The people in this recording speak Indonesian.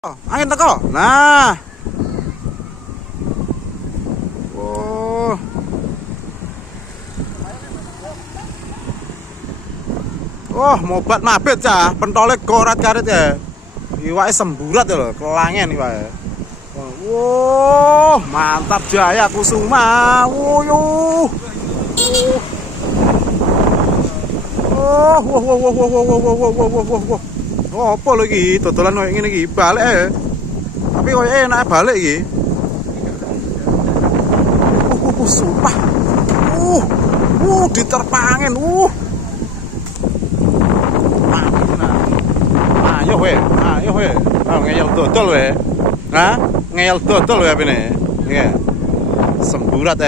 Angin teko. Nah. Oh. Oh, mobat mabit cah, pentole korat-karit ya. Iwake semburat ya lho, kelangen iwake. Wow, mantap Jaya Kusuma. Wuyuh. Oh, wah wah wah wah wah wah wah wah wah wah wah. Oh, apa lho iki? Dodolan koyo ngene iki, balik ae. Tapi koyo enak balik iki. Sumpah. Diterpangin. Ayo we, ayo we. Ngeyel dodol we. Hah? Ngeyel dodol we apine. Iki. Semburat